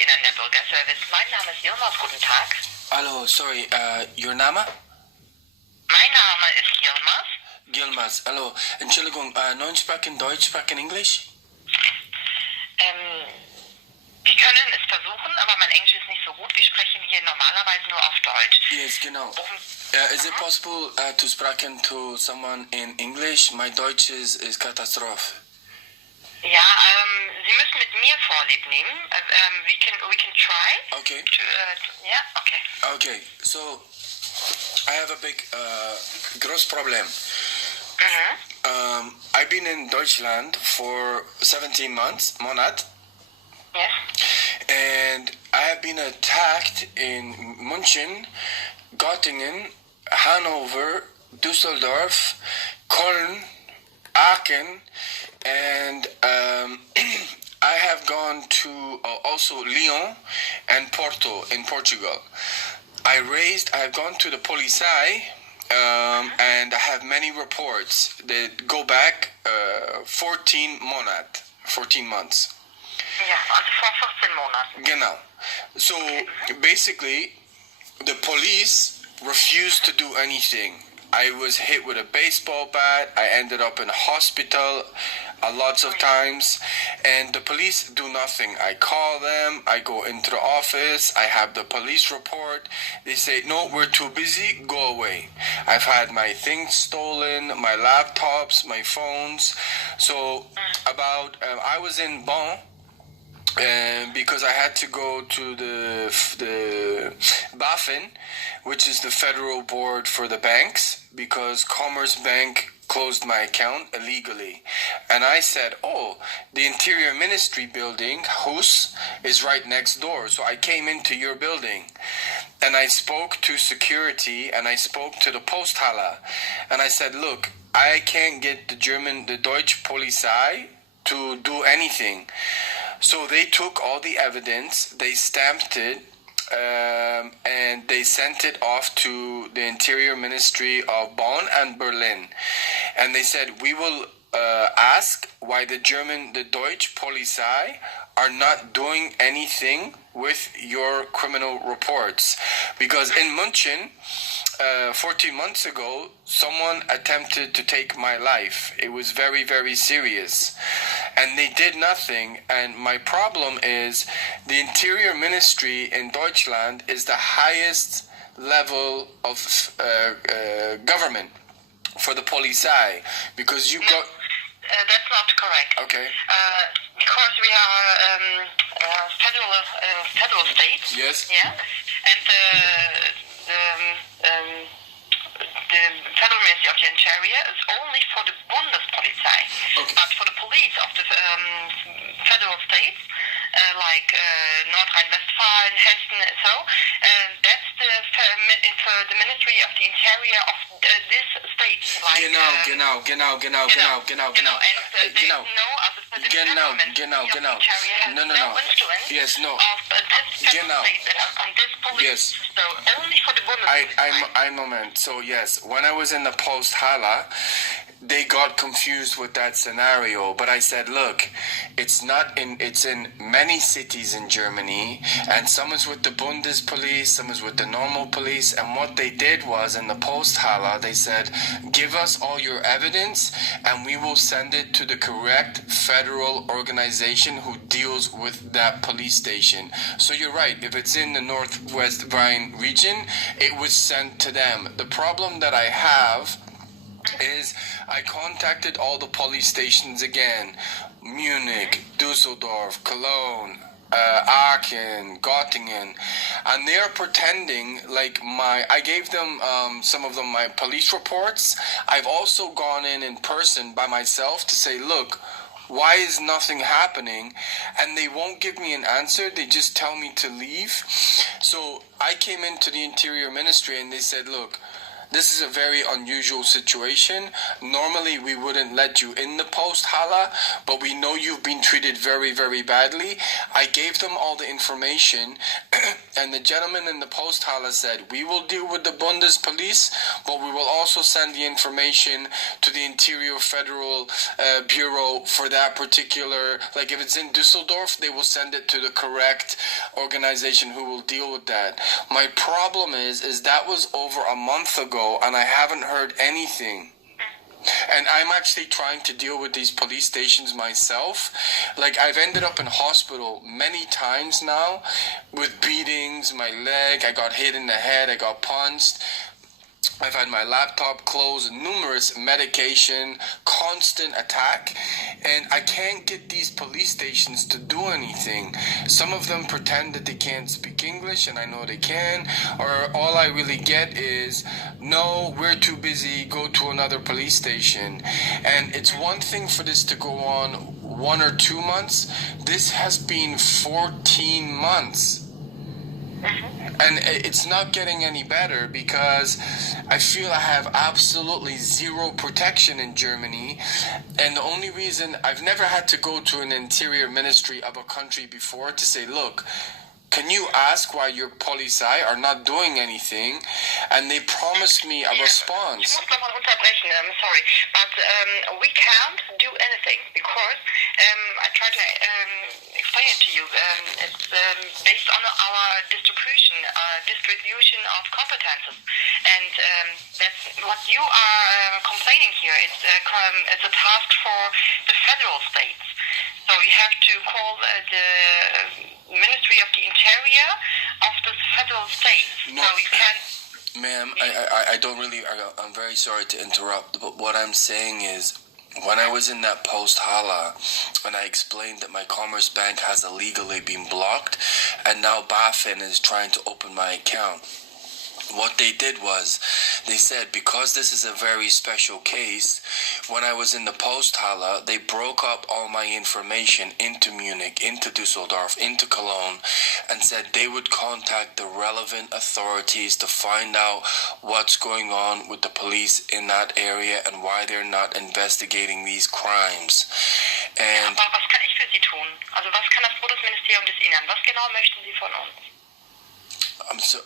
Ihnen der Bürgerservice. Mein Name ist Yilmaz. Guten Tag. Hallo, sorry, your Name? Mein Name ist Yilmaz. Gilmas, hallo. Entschuldigung, non sprechen Deutsch, sprechen English? Wir können es versuchen, aber mein Englisch ist nicht so gut. Wir sprechen hier normalerweise nur auf Deutsch. Yes, genau. Is it possible to sprechen to someone in English? My Deutsch is Katastrophe. Ja, Sie müssen mit mir Vorlieb nehmen. We can try. Okay. Yeah, okay. Okay, so I have a big, gross problem. I've been in Deutschland for 17 months. Yes. And I have been attacked in München, Göttingen, Hanover, Düsseldorf, Köln, Aachen, and I have gone to also Lyon and Porto in Portugal. I have gone to the POLIZEI, and I have many reports that go back 14 months. Ja, also vor 14 Monaten. Genau. So basically, the police refused to do anything. I was hit with a baseball bat. I ended up in a hospital lots of times, and the police do nothing. I call them, I go into the office, I have the police report. They say, no, we're too busy, go away. I've had my things stolen, my laptops, my phones. So I was in Bonn, because I had to go to the BaFin, which is the federal board for the banks, because Commerce Bank closed my account illegally. And I said, the Interior Ministry building, Hus, is right next door. So I came into your building. And I spoke to security, and I spoke to the Posthalle. And I said, look, I can't get the Deutsche Polizei to do anything. So they took all the evidence, they stamped it, and they sent it off to the Interior Ministry of Bonn and Berlin. And they said, we will ask why the Deutsche Polizei are not doing anything with your criminal reports. Because in München, 14 months ago, someone attempted to take my life. It was very, very serious. And they did nothing. And my problem is the Interior Ministry in Deutschland is the highest level of government for the Polizei. Because you got... That's not correct. Okay. Because we are federal state. Yes. Yeah. And the Federal Ministry of the Interior is only for the Bundespolizei. Okay. But for the police of the federal states, like Nordrhein-Westfalen, Hessen, and so, that's the Ministry of the Interior of this state. Like, Genau. And there's no other the Federal Ministry of the Interior has No. no influence Yes, no. of this federal state on this police. Yes. So only for the Bundespolizei. I moment. So yes, when I was in the Posthalle, they got confused with that scenario. But I said, look, it's in many cities in Germany, and some is with the Bundespolice, some is with the normal police. And what they did was in the Posthalle, they said, give us all your evidence, and we will send it to the correct federal organization who deals with that police station. So you're right. If it's in the Northwest Rhine region, it was sent to them. The problem that I have is I contacted all the police stations again, Munich, Düsseldorf, Cologne, Aachen, Göttingen, and they're pretending like I gave them, some of them, my police reports. I've also gone in person by myself to say, look, why is nothing happening? And they won't give me an answer. They just tell me to leave. So I came into the Interior Ministry and they said, look, this is a very unusual situation. Normally, we wouldn't let you in the Posthalle, but we know you've been treated very, very badly. I gave them all the information, and the gentleman in the Posthalle said, we will deal with the Bundespolice, but we will also send the information to the Interior Federal Bureau for that particular, like if it's in Düsseldorf, they will send it to the correct organization who will deal with that. My problem is that was over a month ago, and I haven't heard anything. And I'm actually trying to deal with these police stations myself. Like, I've ended up in hospital many times now with beatings, my leg, I got hit in the head, I got punched. I've had my laptop closed, numerous medication, constant attack, and I can't get these police stations to do anything. Some of them pretend that they can't speak English, and I know they can, or all I really get is, no, we're too busy, go to another police station. And it's one thing for this to go on 1 or 2 months. This has been 14 months. And it's not getting any better because I feel I have absolutely zero protection in Germany. And the only reason I've never had to go to an interior ministry of a country before to say, look, can you ask why your POLIZEI are not doing anything? And they promised me a response. Ich muss nochmal unterbrechen, sorry, but we can't do anything because I try to explain it to you. It's based on our distribution of competences, and that's what you are complaining here. It's a task for the federal states. So you have to call the Ministry of the Interior of the federal states. No. So you can. Ma'am, I don't really, I'm very sorry to interrupt, but what I'm saying is, when I was in that post-Hala, and I explained that my Commerce Bank has illegally been blocked, and now BaFin is trying to open my account, what they did was, they said, because this is a very special case, when I was in the post-Hala, they broke up all my information into Munich, into Dusseldorf, into Cologne, and said they would contact the relevant authorities to find out what's going on with the police in that area and why they're not investigating these crimes. And Aber was kann ich für Sie tun? Also was kann das Bundesministerium des Innern? Was genau möchten Sie von uns?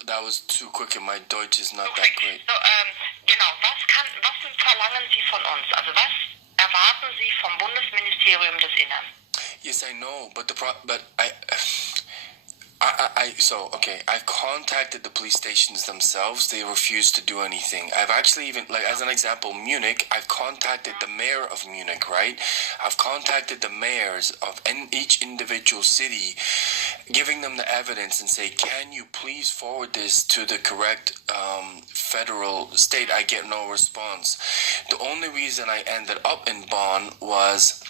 that was too quick and my Deutsch is not Okay. that great. So, genau, was verlangen Sie von uns? Also was erwarten Sie vom Bundesministerium des Innern? Yes, I know, but I've contacted the police stations themselves. They refuse to do anything. I've actually even, like, as an example, Munich, I've contacted the mayor of Munich, right? I've contacted the mayors of each individual city, giving them the evidence and say, can you please forward this to the correct federal state? I get no response. The only reason I ended up in Bonn was,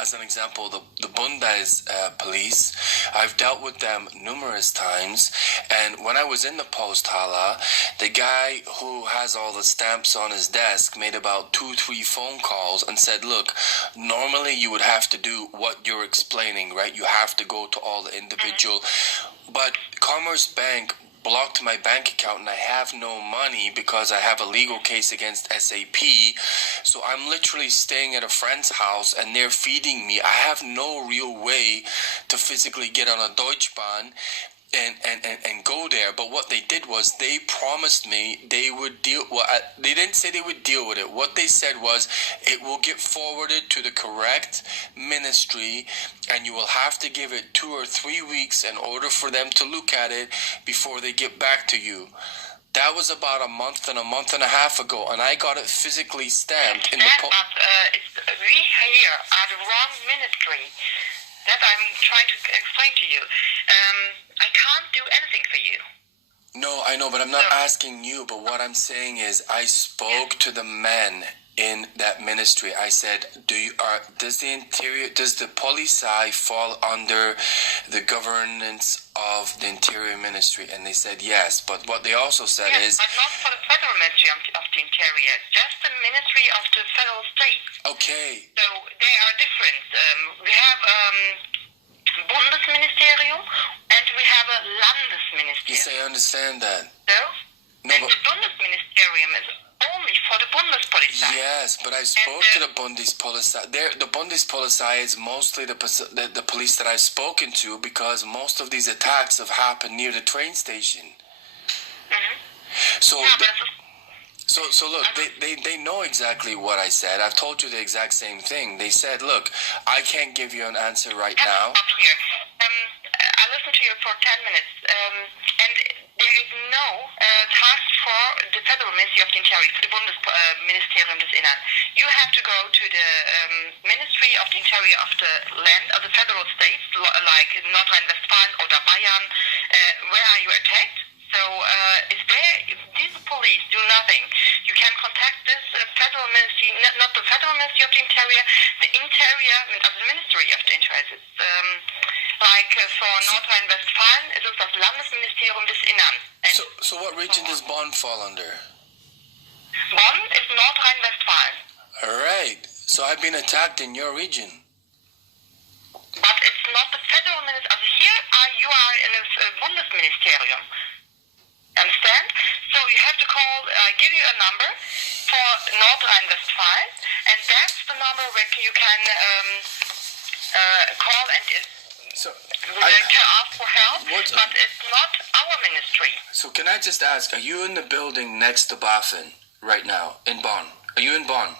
as an example, the Bonn police, I've dealt with them numerous times, and when I was in the post-Hala, the guy who has all the stamps on his desk made about 2-3 phone calls and said, look, normally you would have to do what you're explaining, right? You have to go to all the individual, but Commerce Bank blocked my bank account and I have no money because I have a legal case against SAP. So I'm literally staying at a friend's house and they're feeding me. I have no real way to physically get on a Deutschbahn and go there. But what they did was they promised me they would deal. Well, they didn't say they would deal with it. What they said was it will get forwarded to the correct ministry, and you will have to give it 2 or 3 weeks in order for them to look at it before they get back to you. That was about a month and a half ago, and I got it physically stamped in the But we here are the wrong ministry. That I'm trying to explain to you. I can't do anything for you. No, I know, but I'm not asking you. But what I'm saying is, I spoke to the men in that ministry. I said, does the POLIZEI fall under the governance of the Interior Ministry? And they said yes. But what they also said is, but not for the Federal Ministry of the Interior, just the Ministry of the Federal States. okay, So they are different. We have Bundesministerium and we have a Landesministerium. yes, I understand that. So, No, and but the Bundesministerium is only for the Bundespolizei. yes, but I spoke to the Bundespolizei. The Bundespolizei is mostly the police that I've spoken to because most of these attacks have happened near the train station. Mhm. So. Yeah, but So look, they know exactly what I said. I've told you the exact same thing. They said, look, I can't give you an answer right now. Stop here. I listen to you for 10 minutes. And there is no task for the Federal Ministry of the Interior, for the Bundesministerium des Innern. You have to go to the Ministry of the Interior of the land, of the federal states, like North Rhine-Westphalia or Bayern. Where are you attacked? So if these police do nothing, you can contact this federal ministry, not the Federal Ministry of the Interior, the Interior, the Ministry of the Interior. It's for North Rhine-Westphalia, it is das Landesministerium des Innern. So what region does Bonn fall under? Bonn is North Rhine-Westphalia. All right. So I've been attacked in your region. But it's not the federal ministry. Here you are in a Bundesministerium. Understand? So you have to call, give you a number for North Rhine-Westphalia, and that's the number where you can call and ask for help, but it's not our ministry. So can I just ask, are you in the building next to BaFin right now, in Bonn? Are you in Bonn?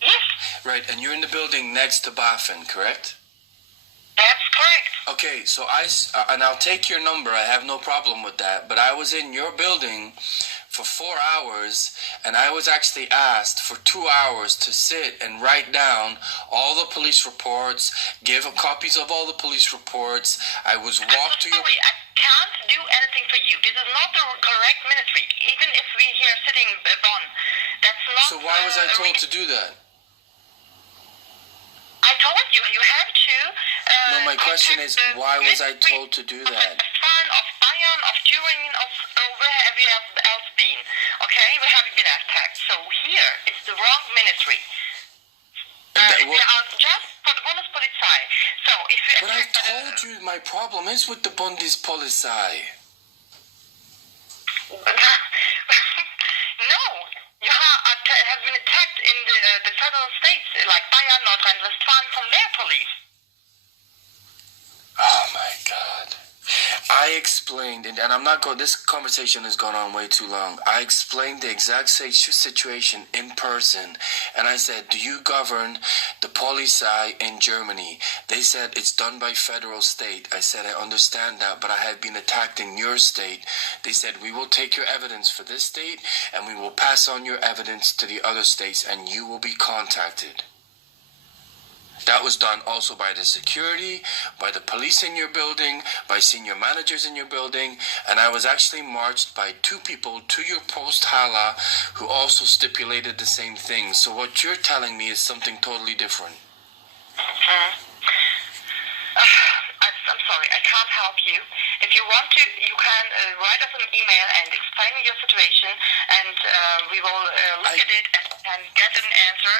Yes. Right, and you're in the building next to BaFin, correct? That's correct. Okay, so and I'll take your number, I have no problem with that, but I was in your building for 4 hours, and I was actually asked for 2 hours to sit and write down all the police reports, give copies of all the police reports. I was walked to your... Sorry, I can't do anything for you. This is not the correct ministry, even if we here sitting in Bonn. That's not... So why was I told to do that? I told you, you have to... No, my question is, why was I told to do that? Of Bayern, of Thüringen, of where have we else been? Okay, we haven't been attacked. So here, it's the wrong ministry. We are just for the Bundespolizei. So if you... But I told you my problem is with the Bundespolizei. No, you have been attacked in the federal states, like Bayern, North Rhine-Westphalia, from their police. Oh my God. I explained, and I'm not going, this conversation has gone on way too long. I explained the exact same situation in person, and I said, do you govern the POLIZEI in Germany? They said, it's done by federal state. I said, I understand that, but I have been attacked in your state. They said, we will take your evidence for this state, and we will pass on your evidence to the other states, and you will be contacted. That was done also by the security, by the police in your building, by senior managers in your building, and I was actually marched by 2 people to your post Hala who also stipulated the same thing. So what you're telling me is something totally different. I'm sorry, I can't help you. If you want to, you can write us an email and explain your situation, and we will look at it and get an answer.